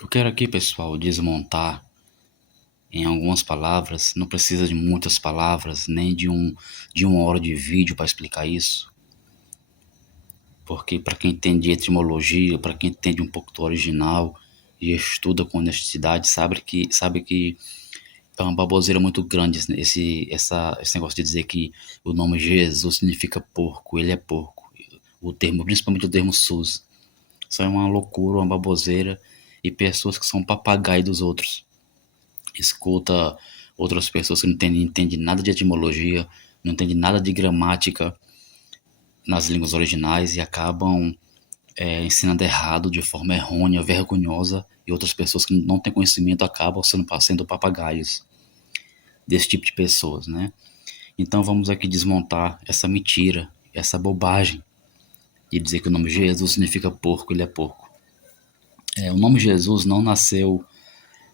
Eu quero aqui, pessoal, desmontar em algumas palavras, não precisa de muitas palavras, nem de uma hora de vídeo para explicar isso, porque para quem entende etimologia, para quem entende um pouco do original e estuda com honestidade, sabe que é uma baboseira muito grande esse negócio de dizer que o nome Jesus significa porco, ele é porco. O termo, principalmente o termo SUS, isso é uma loucura, uma baboseira, e pessoas que são papagaio dos outros. Escuta outras pessoas que não entendem nada de etimologia, não entendem nada de gramática nas línguas originais e acabam ensinando errado, de forma errônea, vergonhosa, e outras pessoas que não têm conhecimento acabam sendo papagaios desse tipo de pessoas, né? Então vamos aqui desmontar essa mentira, essa bobagem de dizer que o nome Jesus significa porco, ele é porco. O nome Jesus não nasceu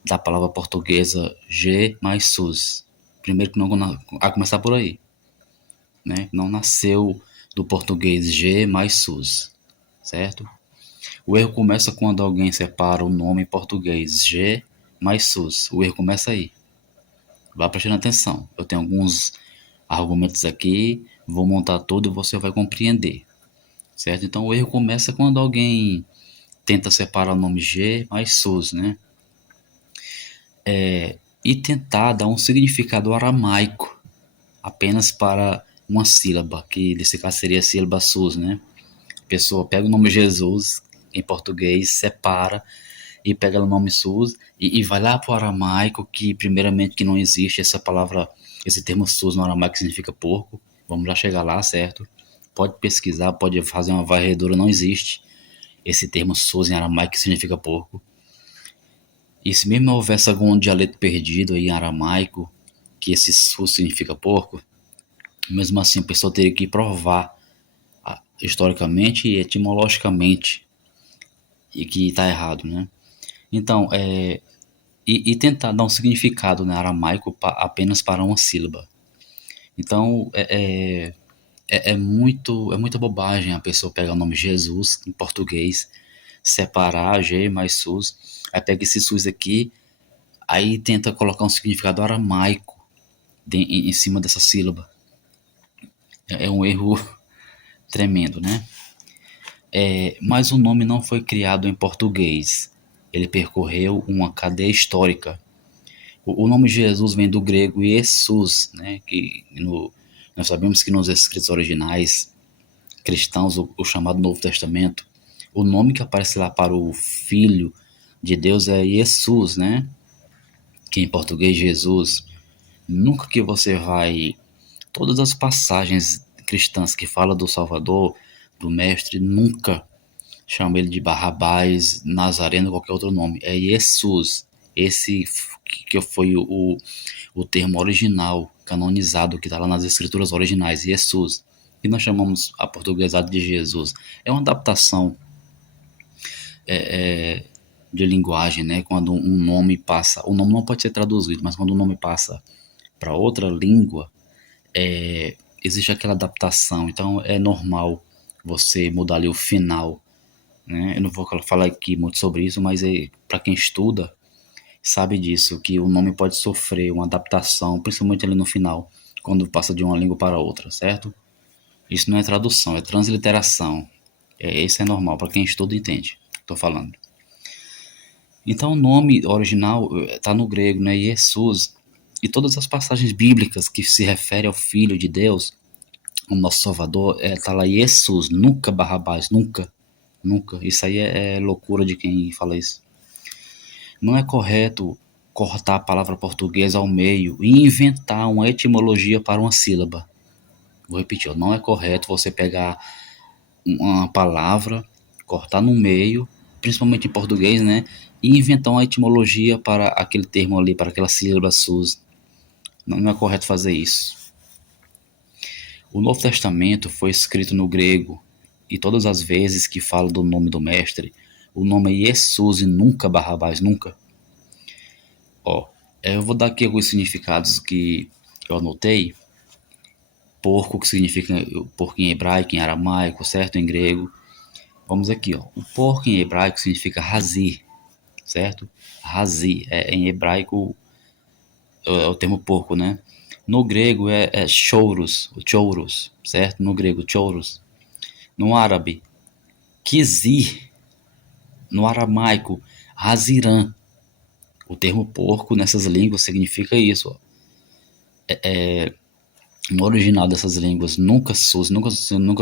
da palavra portuguesa G mais SUS. Primeiro que não, a começar por aí, né? Não nasceu do português G mais SUS, certo? O erro começa quando alguém separa o nome em português G mais SUS. O erro começa aí. Vá prestando atenção. Eu tenho alguns argumentos aqui, vou montar tudo e você vai compreender, certo? Então o erro começa quando alguém tenta separar o nome G mais SUS, né? E tentar dar um significado aramaico apenas para uma sílaba, que nesse caso seria a sílaba SUS, né? A pessoa pega o nome Jesus em português, separa e pega o nome SUS e vai lá para o aramaico, que primeiramente que não existe essa palavra, esse termo SUS no aramaico que significa porco. Vamos lá chegar lá, certo? Pode pesquisar, pode fazer uma varredura, não existe esse termo SUS em aramaico que significa porco. E se mesmo houvesse algum dialeto perdido aí em aramaico, que esse SUS significa porco, mesmo assim a pessoa teria que provar historicamente e etimologicamente e que está errado, né? Então, e tentar dar um significado, né, aramaico apenas para uma sílaba. Então, é muita bobagem a pessoa pegar o nome Jesus em português, separar G mais SUS, aí pega esse SUS aqui, aí tenta colocar um significado aramaico em cima dessa sílaba. É um erro tremendo, né? Mas o nome não foi criado em português. Ele percorreu uma cadeia histórica. O nome Jesus vem do grego Jesus, né? Nós sabemos que nos escritos originais cristãos, o chamado Novo Testamento, o nome que aparece lá para o Filho de Deus é Jesus, né? Que em português Jesus. Nunca que você vai... Todas as passagens cristãs que falam do Salvador, do Mestre, nunca chama ele de Barrabás, Nazareno, qualquer outro nome. É Jesus. Esse que foi o termo original, canonizado, que está lá nas escrituras originais, Jesus. E nós chamamos a portuguesada de Jesus. É uma adaptação de linguagem, né? Quando um nome passa, o nome não pode ser traduzido, mas quando o nome passa para outra língua, existe aquela adaptação. Então é normal você mudar ali o final, né? Eu não vou falar aqui muito sobre isso, mas para quem estuda sabe disso, que o nome pode sofrer uma adaptação, principalmente ali no final, quando passa de uma língua para outra, certo? Isso não é tradução, é transliteração. Isso é normal, para quem estuda entende. Estou falando. Então o nome original está no grego, né? Jesus. E todas as passagens bíblicas que se referem ao Filho de Deus, o nosso Salvador, tá lá Jesus, nunca Barrabás, nunca, nunca. Isso aí é loucura de quem fala isso. Não é correto cortar a palavra portuguesa ao meio e inventar uma etimologia para uma sílaba. Vou repetir, não é correto você pegar uma palavra, cortar no meio, principalmente em português, né? E inventar uma etimologia para aquele termo ali, para aquela sílaba SUS. Não é correto fazer isso. O Novo Testamento foi escrito no grego, e todas as vezes que fala do nome do mestre, o nome é Jesus e nunca Barrabás, nunca. Ó, eu vou dar aqui alguns significados que eu anotei. Porco, que significa porco em hebraico, em aramaico, certo? Em grego. Vamos aqui, ó. O porco em hebraico significa razir. certo? Razi, em hebraico é o termo porco, né? No grego é chouros, certo? No grego, chouros. No árabe, kizir. No aramaico, haziran. O termo porco nessas línguas significa isso. Ó. No original dessas línguas, nunca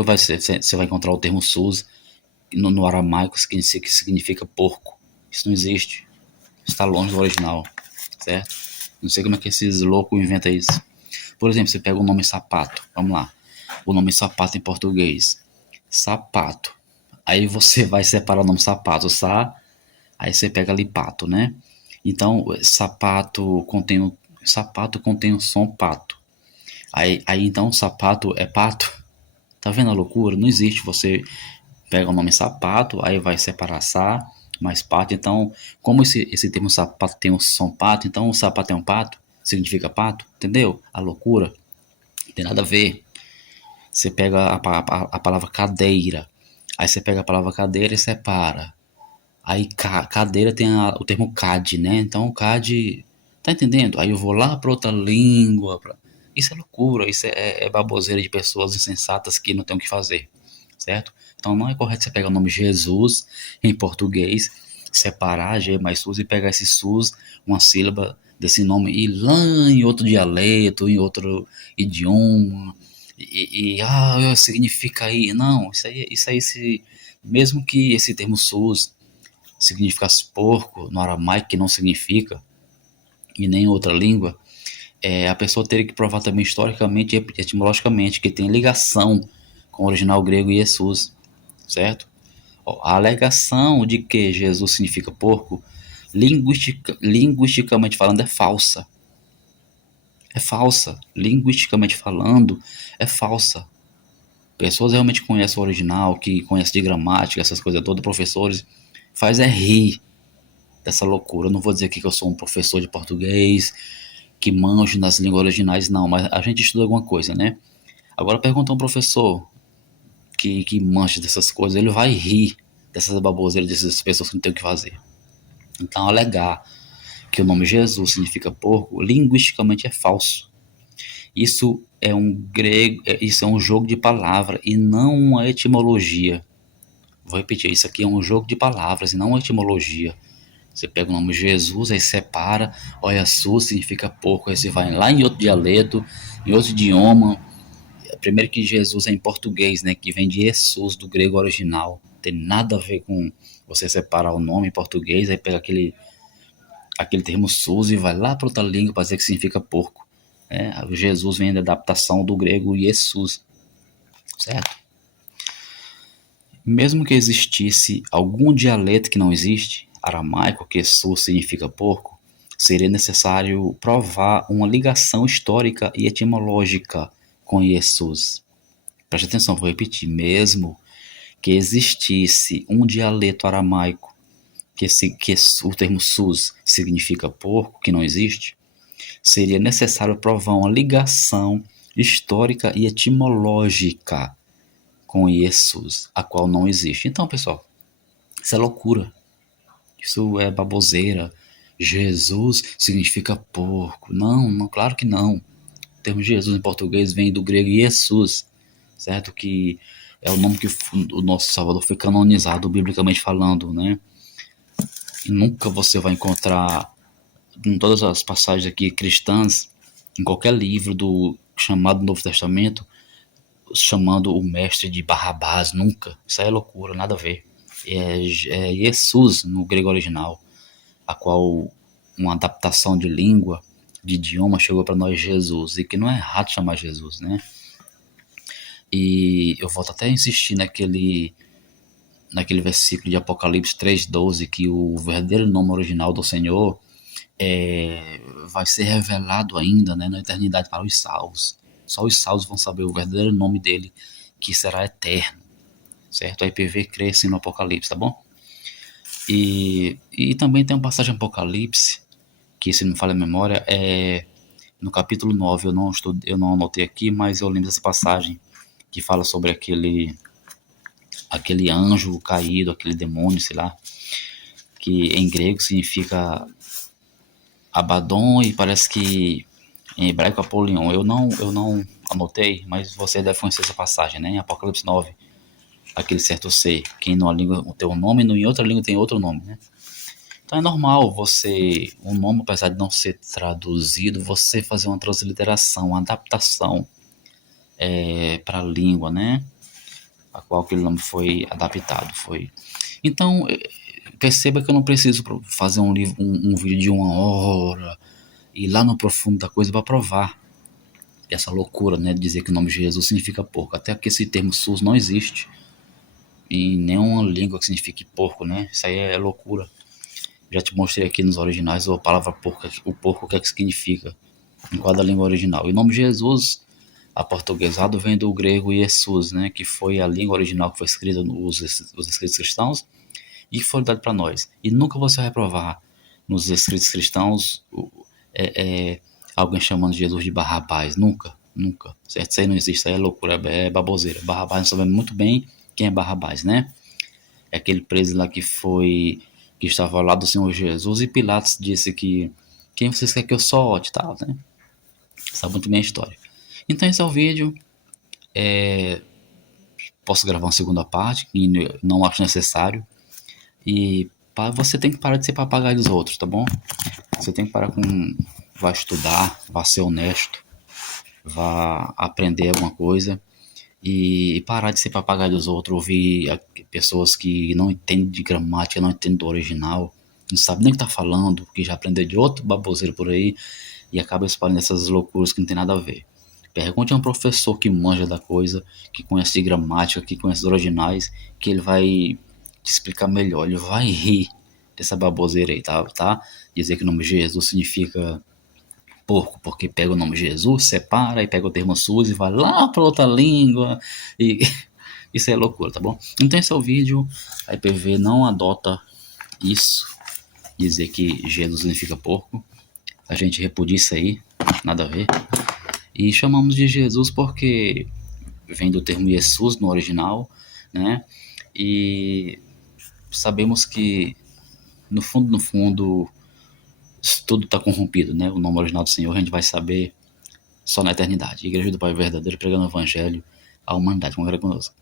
vai ser, você vai encontrar o termo sus no aramaico que significa porco. Isso não existe. Está longe do original, certo? Não sei como é que esses loucos inventam isso. Por exemplo, você pega o nome sapato. Vamos lá. O nome sapato em português. Sapato. Aí você vai separar o nome sapato, aí você pega ali pato, né? Então, sapato contém o som pato. Aí então sapato é pato. Tá vendo a loucura? Não existe. Você pega o nome sapato, aí vai separar mais pato. Então, como esse termo sapato tem o som pato, então o sapato é um pato, significa pato, entendeu? A loucura. Não tem nada a ver. Você pega a palavra cadeira, aí você pega a palavra cadeira e separa. Aí cadeira tem o termo CAD, né? Então CAD, tá entendendo? Aí eu vou lá para outra língua. Isso é loucura, isso é baboseira de pessoas insensatas que não tem o que fazer, certo? Então não é correto você pegar o nome Jesus em português, separar G mais SUS e pegar esse SUS, uma sílaba desse nome, e ir lá em outro dialeto, em outro idioma, significa aí. Não, mesmo que esse termo SUS significasse porco no aramaico, que não significa, e nem em outra língua, a pessoa teria que provar também historicamente e etimologicamente que tem ligação com o original grego Jesus, certo? A alegação de que Jesus significa porco, linguisticamente falando, é falsa. É falsa. Linguisticamente falando, é falsa. Pessoas realmente conhecem o original, que conhecem de gramática, essas coisas todas, professores, faz rir dessa loucura. Eu não vou dizer aqui que eu sou um professor de português, que manjo nas línguas originais, não, mas a gente estuda alguma coisa, né? Agora pergunta a um professor que manja dessas coisas, ele vai rir dessas baboseiras, dessas pessoas que não tem o que fazer. Então, alegar que o nome Jesus significa porco, linguisticamente é falso. Isso é um jogo de palavra e não uma etimologia. Vou repetir, isso aqui é um jogo de palavras e não uma etimologia. Você pega o nome Jesus, aí separa, olha, sus significa porco, aí você vai lá em outro dialeto, em outro idioma. Primeiro que Jesus é em português, né, que vem de Jesus, do grego original. Tem nada a ver com você separar o nome em português, aí pega aquele termo sus e vai lá para outra língua para dizer que significa porco. O Jesus vem da adaptação do grego Jesus, certo? Mesmo que existisse algum dialeto que não existe, aramaico, que sus significa porco, seria necessário provar uma ligação histórica e etimológica com Jesus. Preste atenção, vou repetir. Mesmo que existisse um dialeto aramaico que o termo sus significa porco, que não existe, seria necessário provar uma ligação histórica e etimológica com Jesus, a qual não existe. Então, pessoal, isso é loucura. Isso é baboseira. Jesus significa porco. Não, não, claro que não. O termo Jesus em português vem do grego Jesus, certo? Que é o nome que o nosso Salvador foi canonizado, biblicamente falando, né? E nunca você vai encontrar em todas as passagens aqui cristãs, em qualquer livro do chamado Novo Testamento, chamando o mestre de Barrabás, nunca. Isso aí é loucura, nada a ver. É Jesus no grego original, a qual uma adaptação de língua, de idioma, chegou para nós Jesus, e que não é errado chamar Jesus, né? E eu volto até a insistir naquele versículo de Apocalipse 3:12, que o verdadeiro nome original do Senhor vai ser revelado ainda, né, na eternidade para os salvos. Só os salvos vão saber o verdadeiro nome dele, que será eterno, certo? A IPV cresce no Apocalipse, tá bom? E também tem uma passagem em Apocalipse, que se não me falha a memória, no capítulo 9, eu não anotei aqui, mas eu lembro dessa passagem, que fala sobre aquele anjo caído, aquele demônio, sei lá, que em grego significa Abaddon e parece que em hebraico Apolion. Eu não anotei, mas você deve conhecer essa passagem, né? Em Apocalipse 9, aquele certo ser, que em uma língua tem um nome e em outra língua tem outro nome, né? Então é normal um nome, apesar de não ser traduzido, você fazer uma transliteração, uma adaptação para a língua, né? A qual aquele nome foi adaptado, foi. Então, perceba que eu não preciso fazer um vídeo de 1 hora e ir lá no profundo da coisa para provar essa loucura, né, de dizer que o nome de Jesus significa porco. Até porque esse termo SUS não existe em nenhuma língua que signifique porco, né? Isso aí é loucura. Já te mostrei aqui nos originais a palavra porco, o porco, o que é que significa em cada língua original. E o nome de Jesus, aportuguesado, vem do grego Jesus, né, que foi a língua original que foi escrita nos escritos cristãos e que foi dado para nós. E nunca você vai provar nos escritos cristãos alguém chamando Jesus de Barrabás. Nunca, nunca. Certo? Isso aí não existe, isso aí é loucura, é baboseira. Barrabás, nós sabemos muito bem quem é Barrabás, né? É aquele preso lá que estava ao lado do Senhor Jesus e Pilatos disse que quem vocês querem que eu solte e tal, né? Sabe muito bem a história. Então esse é o vídeo. Posso gravar uma segunda parte, que não acho necessário. E você tem que parar de ser papagaio dos outros, tá bom? Você tem que parar com. Vai estudar, vai ser honesto, vai aprender alguma coisa e parar de ser papagaio dos outros, ouvir pessoas que não entendem de gramática, não entendem do original, não sabem nem o que tá falando, que já aprendeu de outro baboseiro por aí e acaba espalhando essas loucuras que não tem nada a ver. Pergunte a um professor que manja da coisa, que conhece de gramática, que conhece os originais, que ele vai te explicar melhor, ele vai rir dessa baboseira aí, tá? Dizer que o nome de Jesus significa porco, porque pega o nome Jesus, separa e pega o termo SUS e vai lá para outra língua e isso é loucura, tá bom? Então esse é o vídeo. A IPV não adota isso, dizer que Jesus significa porco. A gente repudia isso aí, nada a ver. E chamamos de Jesus porque vem do termo Jesus no original, né? E sabemos que no fundo tudo está corrompido, né? O nome original do Senhor a gente vai saber só na eternidade. Igreja do Pai Verdadeiro pregando o Evangelho à humanidade. Vamos ver conosco.